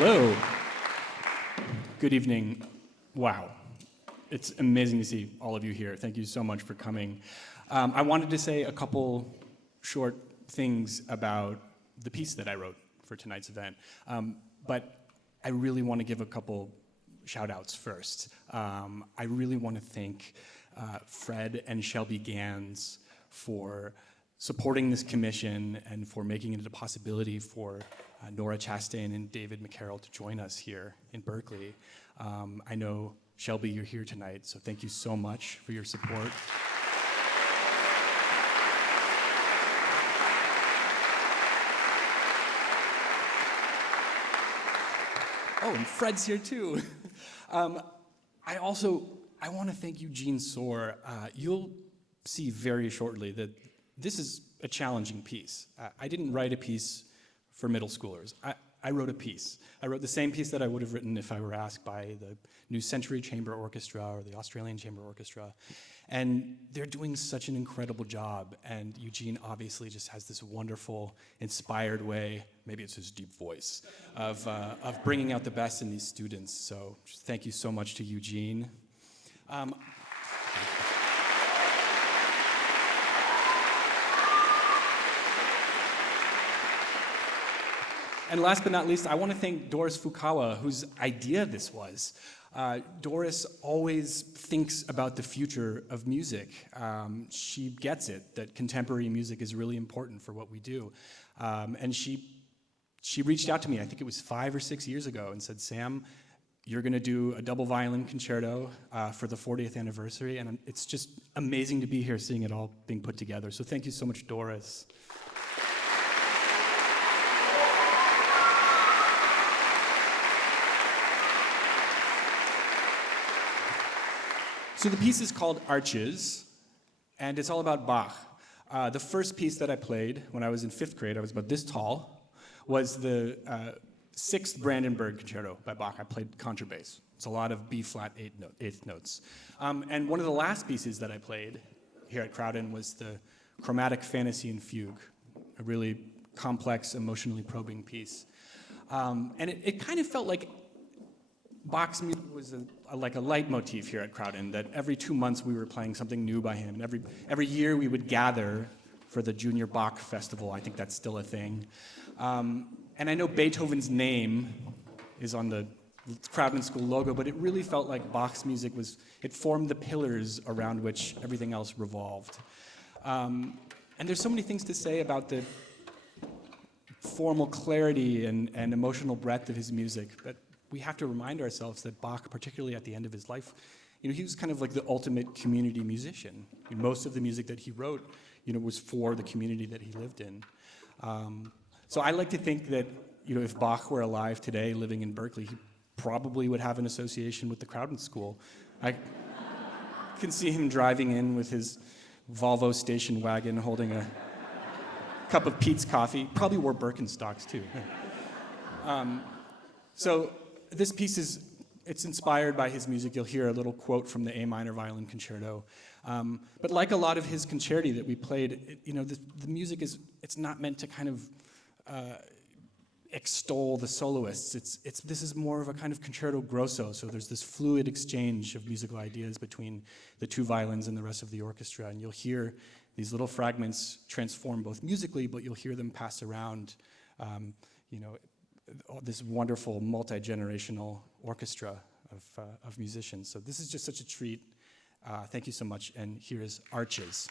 Hello. Good evening. Wow. It's amazing to see all of you here. Thank you so much for coming. I wanted to say a couple short things about the piece that I wrote for tonight's event, but I really want to give a couple shout outs first. I really want to thank Fred and Shelby Gans for supporting this commission and for making it a possibility for Nora Chastain and David McCarroll to join us here in Berkeley. I know, Shelby, you're here tonight, so thank you so much for your support. Oh, and Fred's here too. I want to thank Eugene Soar. You'll see very shortly that this is a challenging piece. I didn't write a piece for middle schoolers. I wrote a piece. I wrote the same piece that I would have written if I were asked by the New Century Chamber Orchestra or the Australian Chamber Orchestra. And they're doing such an incredible job. And Eugene obviously just has this wonderful, inspired way, maybe it's his deep voice, of bringing out the best in these students. So thank you so much to Eugene. And last but not least, I want to thank Doris Fukawa, whose idea this was. Doris always thinks about the future of music. She gets it, that contemporary music is really important for what we do. And she reached out to me, I think it was 5 or 6 years ago, and said, Sam, you're going to do a double violin concerto for the 40th anniversary, and it's just amazing to be here seeing it all being put together. So thank you so much, Doris. So the piece is called Arches, and it's all about Bach. The first piece that I played when I was in 5th grade, I was about this tall, was the 6th Brandenburg Concerto by Bach. I played contrabass. It's a lot of B-flat 8th notes. And one of the last pieces that I played here at Crowden was the Chromatic Fantasy and Fugue, a really complex, emotionally probing piece. And it kind of felt like Bach's music was like a leitmotif here at Crowden, that every 2 months we were playing something new by him. And every year we would gather for the Junior Bach Festival. I think that's still a thing. And I know Beethoven's name is on the Crowden School logo, but it really felt like Bach's music it formed the pillars around which everything else revolved. And there's so many things to say about the formal clarity and emotional breadth of his music, but we have to remind ourselves that Bach, particularly at the end of his life, he was kind of like the ultimate community musician. Most of the music that he wrote, was for the community that he lived in. So I like to think that, if Bach were alive today, living in Berkeley, he probably would have an association with the Crowden School. I can see him driving in with his Volvo station wagon, holding a cup of Pete's coffee. Probably wore Birkenstocks too. So this piece it's inspired by his music. You'll hear a little quote from the A minor violin concerto. But like a lot of his concerti that we played, the music it's not meant to kind of extol the soloists. This is more of a kind of concerto grosso. So there's this fluid exchange of musical ideas between the two violins and the rest of the orchestra. And you'll hear these little fragments transform both musically, but you'll hear them pass around, this wonderful multi-generational orchestra of musicians. So this is just such a treat. Thank you so much, and here is Arches.